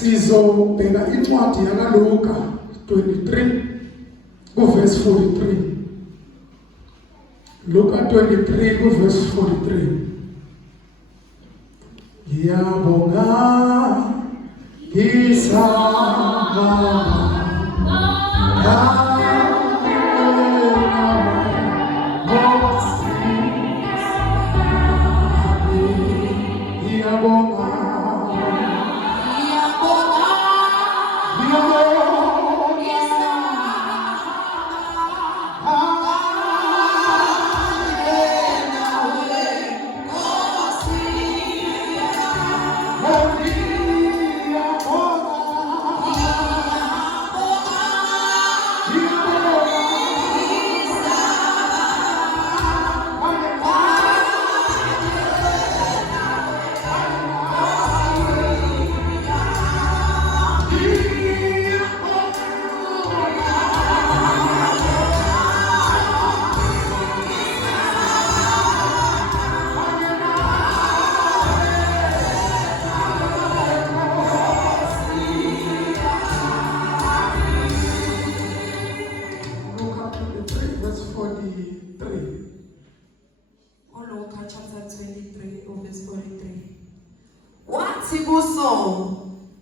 Sizobheka incwadi yakaLuka 23 verse 43. Luka 23 verse 43. Ngiyabonga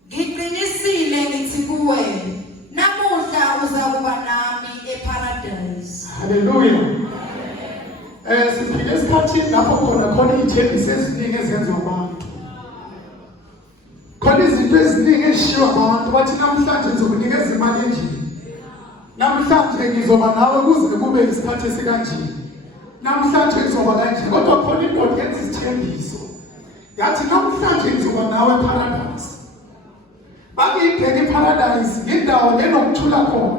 ngiqinisile ngithi kuwe namuhla uzakuba nami eparadise. Hallelujah. Siphile esikhathini lapho khona iy'thembiso eziningi ezenziwa abantu. Khona izinto eziningi ezishiwo abantu bathi namhlanje ngizokunikeza imali enjini. Namhlanje ngizoba nawe kuze kube isikhathi esikanje. Namhlanje ngizoba kanje. Kodwa khona indoda yenza isithembiso. Yathi namhlanje ngizoba nawe eparadise. Bakuyibheka iparadise indawo enokuthula khona.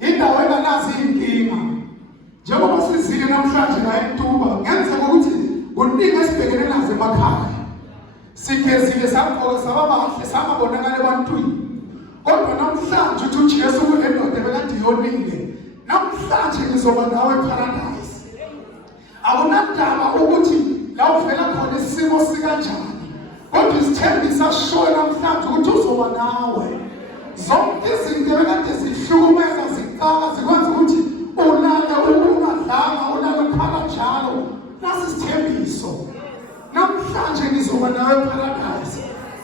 Indawo enganazi inkinga. Njengoba sizile namhlanje la eTuba, ngenzeka ukuthi kuningi esibhekene nazo emakhaya. Sigezile sagqoka sababahle samabonakala ebantwini. Kodwa namhlanje uthi uJesu kule ndoda bekade iyonile. Namhlanje ngizoba nawe eparadise. Akunandaba ukuthi la uvela khona isimo sikanjani. Kodwa isithembiso asishoyo namhlanje ukuthi uzoba nawe. Zonke izinto bekade zihlukumeza zicaka zikwenza ukuthi ulala ungadlanga ulala ukhala njalo. Nasi isithembiso. Namhlanje ngizoba nawe eparadise.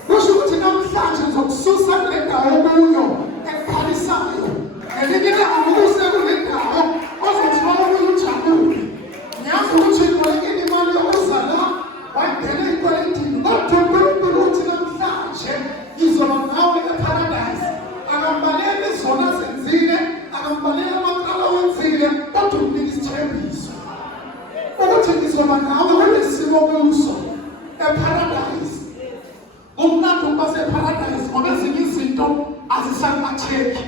Kusho ukuthi namhlanje ngizokususa kule ndawo kuyo ephalisayo. Ngelinye ilanga ukuse kule ndawo ozothi wawuye ujabule. Ngiyazi ukuthi ubolekile imali yokuza la wangena ey'kweletini. Kodwa uNkulunkulu uthi namhlanje ngizoba nawe eparadise. Akambalele zona zenzile, akambalele amaqala wenzile, kodwa unika isithembiso ukuthi ngizoba nawe kulesimo kuso eparadise. Kumnandi ukuba separadise ngoba ezinye izinto azisamatheki.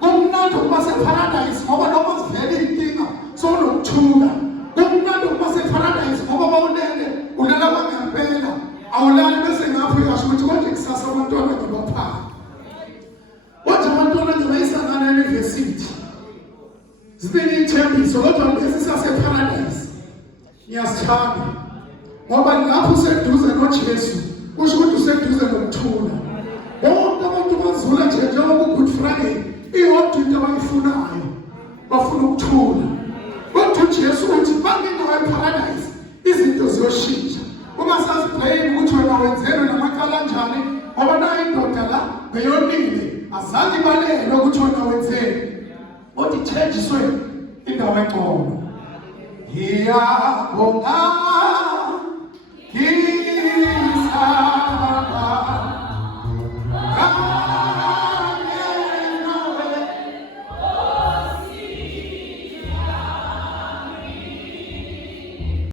Kumnandi ukuba separadise ngoba noma zivele inkinga sonokuthula. Kumnandi ukuba separadise ngoba bawulele ulala kwangempela. Awulali bese ngaphi kasho ukuthi konke kusasa abantwana ngibapha. Kodwa abantwana nje bayisangana euniversity. Ziningi iy'thembiso kodwa ngesisase-paradise. Ngiyasithanda ngoba lapho useduze noJesu kusho ukuthi useduze nokuthula. Bonke abantu bazula nje njengoba ku-Good Friday iyodwa into abayifunayo bafuna ukuthula. Kodwa uJesu uthi bangendawo eparadise izinto ziyoshintsha. Ungasaziblame ukuthi wena wenzelwe namacala anjani ngoba nayo indoda la beyonile azange ibalele ukuthi wena wenzeni. Kodwa ithenjiswe indawo engcono. Ngiyabonga